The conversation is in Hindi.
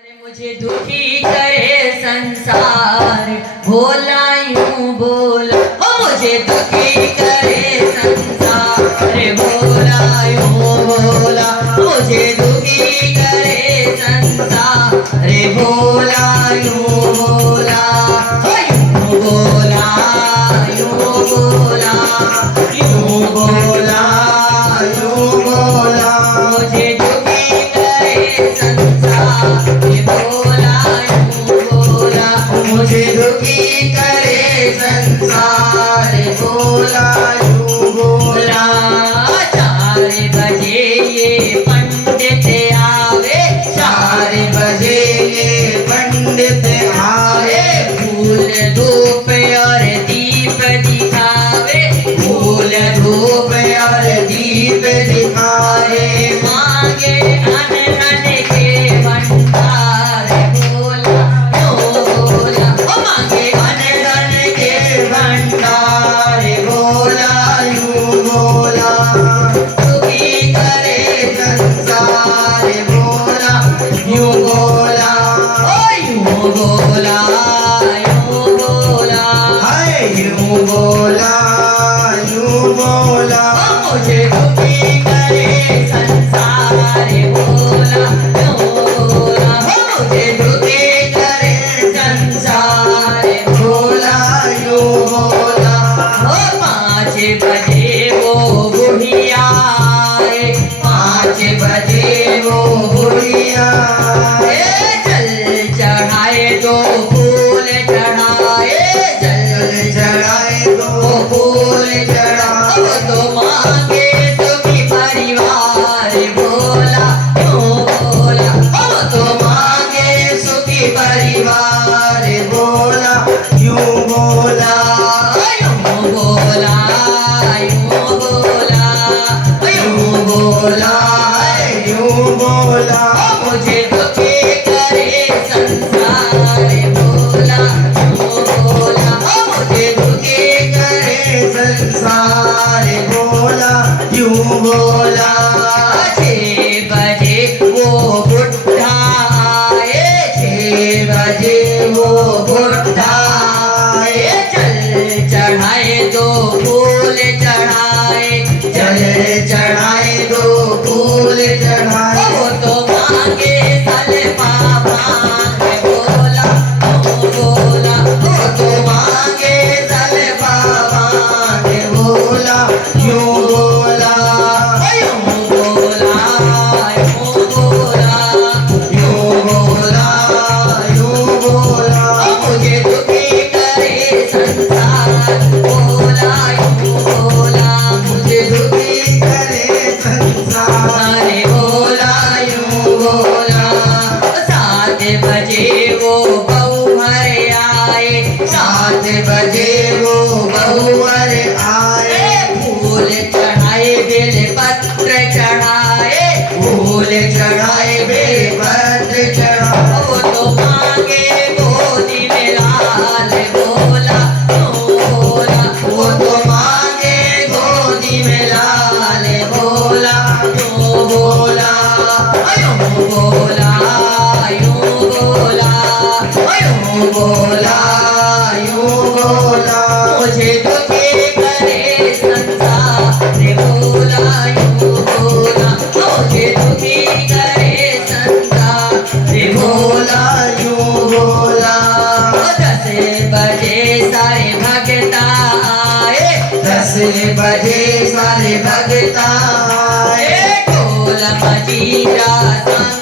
मुझे दुखी करे संसार, भोला यूं बोला। ओ मुझे दुखी करे संसार, भोला यूं बोला। मुझे दुखी करे संसार, भोला यूं बोला। यूं बोला, यूं बोला, यूं बोला, यूं बोला। मुझे दुखी करे संसार, मुझे दुखी करे संसार, भोला यूं बोला। 4 बजे ये पंडित आवे, 4 बजे ये पंडित आवे। फूल धूप और दीप दिखावे, फूल धूप और दीप दिखावे। मांगे अन अन के भंडार, भोला यूं बोला। मांगे अन अन के भंडार, भोला यूं बोला। दुखी करे संसार, भोला यूं बोला। यूं बोला, यूं बोला, यूं बोला, यूं बोला। मुझे दुखी करे संसार, भोला यूं बोला। मुझे दुखी करे संसार, भोला यूं बोला। 5 बजे वो बुढ़िया आए, 5 बजे वो बुढ़िया आए। जल चढ़ाए तो फूल चढ़ाए, जल चढ़ाए तो फूल चढ़ाए। तो मांगे सुखी परिवार, भोला यूं बोला। तो मांगे सुखी परिवार, भोला यूं बोला। यूं बोला, यूं बोला, यूं बोला, यूं बोला। मुझे दुखी करे संसार, भोला यूं बोला। मुझे दुखी करे संसार, भोला यूं बोला। 6 बजे वो बुढ़ा आए, 6 बजे वो बुढ़ा आए। जल चढ़ाए तो फूल चढ़ाए, जल चढ़ाए तो फूल चढ़ाए। वो तो मांगे सलपा मांग, भोला यूं बोला। वो तो मांगे सलपा मांग, भोला यूं बोला। यूं बोला, यूं बोला, यूं बोला, यूं बोला। मुझे दुखी करे संसार, भोला यूं बोला। मुझे दुखी करे संसार, भोला यूं बोला। 7 बजे वो बहुवर आए, 7 बजे वो बहुवर आए। फूल चढ़ाए बेल पत्र चढ़ाए, फूल चढ़ाए बेल पत्र चढ़ाए। वो तो मांगे गोदी में लाल, भोला यूं बोला। वो तो मांगे गोदी में लाल, भोला यूं बोला। यूं बोला, यूं बोला, यूं बोला, यूं बोला। मुझे दुखी करे संसार, भोला यूं बोला। मुझे दुखी करे संसार, भोला यूं बोला। 10 बजे सारे भक्त आए, 10 बजे सारे भक्त आए। ढोल मजीरा संग